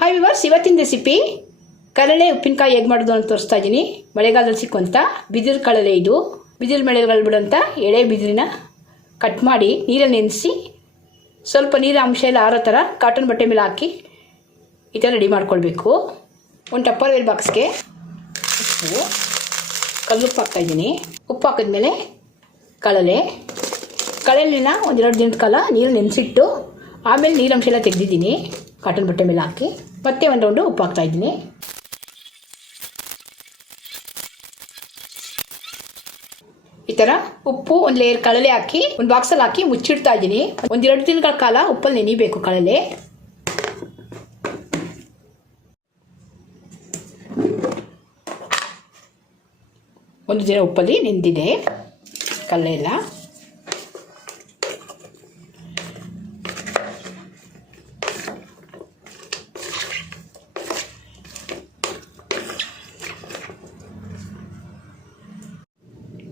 Hi viewers, ಇವತ್ತಿನ recipe ಕಡಲೆ ಉಪ್ಪಿನಕಾಯಿ ಹೇಗೆ ಮಾಡೋದು ಅಂತ ತೋರಿಸ್ತಾ ಇದ್ದೀನಿ. ಮಳೆಗಾಲದಲ್ಲಿ ಸಿಕ್ಕುವಂಥ ಬಿದಿರು ಕಡಲೆ ಇದು. ಬಿದಿರು ಮಳೆಗಳು ಬಿಡುವಂಥ ಎಳೆ ಬಿದಿರಿನ ಕಟ್ ಮಾಡಿ ನೀರಲ್ಲಿ ನೆನೆಸಿ ಸ್ವಲ್ಪ ನೀರಿನ ಅಂಶ ಎಲ್ಲ ಆರೋ ಥರ ಕಾಟನ್ ಬಟ್ಟೆ ಮೇಲೆ ಹಾಕಿ ಈ ಥರ ರೆಡಿ ಮಾಡ್ಕೊಳ್ಬೇಕು. ಒಂದು ಟಪ್ಪರ್ ವೇರ್ ಬಾಕ್ಸ್ಗೆ ಉಪ್ಪು, ಕಲ್ಲುಪ್ಪು ಹಾಕ್ತಾಯಿದ್ದೀನಿ. ಉಪ್ಪು ಹಾಕಿದ್ಮೇಲೆ ಕಡಲೆನ ಒಂದೆರಡು ದಿನದ ಕಾಲ ನೀರು ನೆನೆಸಿಟ್ಟು ಆಮೇಲೆ ನೀರಂಶ ಎಲ್ಲ ತೆಗೆದಿದ್ದೀನಿ. ಕಾಟನ್ ಬಟ್ಟೆ ಮೇಲೆ ಹಾಕಿ ಮತ್ತೆ ಒಂದು ರೌಂಡು ಉಪ್ಪು ಹಾಕ್ತಾಯಿದ್ದೀನಿ. ಈ ಥರ ಉಪ್ಪು ಒಂದು ಲೇಯರ್ ಕಡಲೆ ಹಾಕಿ ಒಂದು ಬಾಕ್ಸಲ್ಲಿ ಹಾಕಿ ಮುಚ್ಚಿಡ್ತಾ ಇದ್ದೀನಿ. ಒಂದೆರಡು ದಿನಗಳ ಕಾಲ ಉಪ್ಪಲ್ಲಿ ನೆನಿಬೇಕು ಕಡಲೆ. ಒಂದು ದಿನ ಉಪ್ಪಲ್ಲಿ ನೆಂದಿದೆ ಕಡಲೆ ಎಲ್ಲ.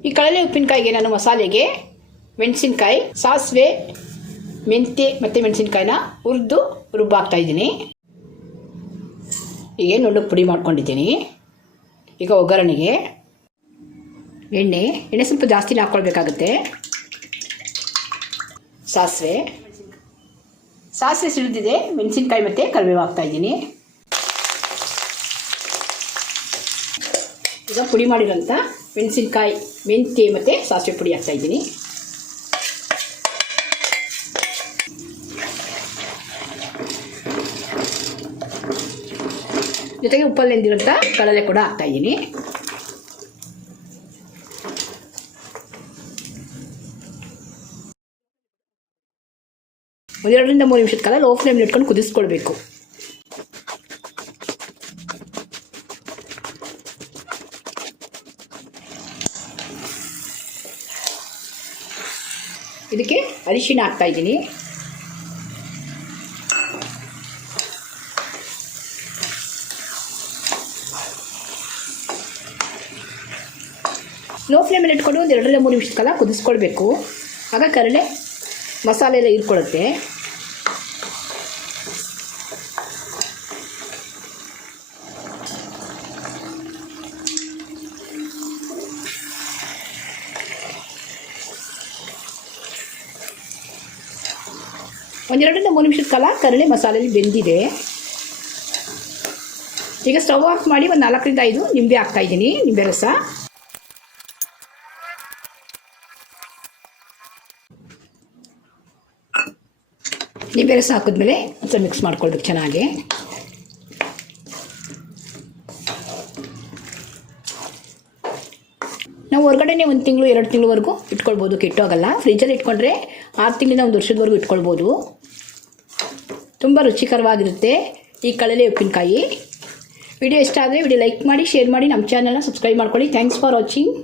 ಈ ಕಡಲೆ ಉಪ್ಪಿನಕಾಯಿಗೆ ನಾನು ಮಸಾಲೆಗೆ ಮೆಣಸಿನ್ಕಾಯಿ, ಸಾಸಿವೆ, ಮೆಂತ್ಯ ಮತ್ತು ಮೆಣಸಿನ್ಕಾಯಿನ ಹುರಿದು ರುಬ್ಬಾಕ್ತಾ ಇದ್ದೀನಿ. ಹೀಗೆ ನುಣ್ಣಗೆ ಪುಡಿ ಮಾಡ್ಕೊಂಡಿದ್ದೀನಿ. ಈಗ ಒಗ್ಗರಣೆಗೆ ಎಣ್ಣೆ ಸ್ವಲ್ಪ ಜಾಸ್ತಿನೇ ಹಾಕ್ಕೊಳ್ಬೇಕಾಗುತ್ತೆ. ಸಾಸಿವೆ ಸಿಡಿದಿದೆ. ಮೆಣಸಿನ್ಕಾಯಿ ಮತ್ತು ಕರಿಬೇವು ಹಾಕ್ತಾಯಿದ್ದೀನಿ. ಈಗ ಪುಡಿ ಮಾಡಿರೋಂಥ ಮೆಣಸಿನ್ಕಾಯಿ, ಮೆಂತ್ಯ ಮತ್ತು ಸಾಸಿವೆ ಪುಡಿ ಹಾಕ್ತಾಯಿದ್ದೀನಿ. ಜೊತೆಗೆ ಉಪ್ಪಲ್ಲಿ ನೆಂದಿರೋಂಥ ಕಡಲೆ ಕೂಡ ಹಾಕ್ತಾಯಿದ್ದೀನಿ. ಒಂದು 2 ರಿಂದ 3 ನಿಮಿಷದ ಕಾಲ ಲೋ ಫ್ಲೇಮಲ್ಲಿ ಇಟ್ಕೊಂಡು ಕುದಿಸ್ಕೊಳ್ಬೇಕು. ಇದಕ್ಕೆ ಅರಿಶಿಣ ಹಾಕ್ತಾ ಇದ್ದೀನಿ. ಲೋ ಫ್ಲೇಮಲ್ಲಿ ಇಟ್ಕೊಂಡು ಒಂದು 2 ರಿಂದ 3 ನಿಮಿಷದ ಕಾಲ ಕುದಿಸ್ಕೊಳ್ಬೇಕು. ಆಗ ಕಡಲೆ ಮಸಾಲೆ ಎಲ್ಲ ಹೀರ್ಕೊಳ್ಳುತ್ತೆ. ಒಂದು 2 ರಿಂದ 3 ನಿಮಿಷದ ಕಾಲ ಕಡಲೆ ಮಸಾಲೆಯಲ್ಲಿ ಬೆಂದಿದೆ. ಈಗ ಸ್ಟವ್ ಆಫ್ ಮಾಡಿ ಒಂದು 4 ರಿಂದ 5 ನಿಂಬೆ ಹಾಕ್ತಾಯಿದ್ದೀನಿ. ನಿಂಬೆ ರಸ ಹಾಕಿದ್ಮೇಲೆ ಸ್ವಲ್ಪ ಮಿಕ್ಸ್ ಮಾಡ್ಕೊಳ್ಬೇಕು ಚೆನ್ನಾಗಿ. ನಾವು ಹೊರಗಡೆನೇ 1 ತಿಂಗಳು 2 ತಿಂಗಳವರೆಗೂ ಇಟ್ಕೊಳ್ಬೋದು, ಕೆಟ್ಟೋಗಲ್ಲ. ಫ್ರಿಜ್ಜಲ್ಲಿ ಇಟ್ಕೊಂಡ್ರೆ 6 ತಿಂಗಳಿಂದ 1 ವರ್ಷದವರೆಗೂ ಇಟ್ಕೊಳ್ಬೋದು. ತುಂಬ ರುಚಿಕರವಾಗಿರುತ್ತೆ ಈ ಕಡಲೆ ಉಪ್ಪಿನಕಾಯಿ. ವಿಡಿಯೋ ಇಷ್ಟ ಆದರೆ ವಿಡಿಯೋ ಲೈಕ್ ಮಾಡಿ, ಶೇರ್ ಮಾಡಿ, ನಮ್ಮ ಚಾನಲ್ನ ಸಬ್ಸ್ಕ್ರೈಬ್ ಮಾಡ್ಕೊಳ್ಳಿ. Thanks for watching.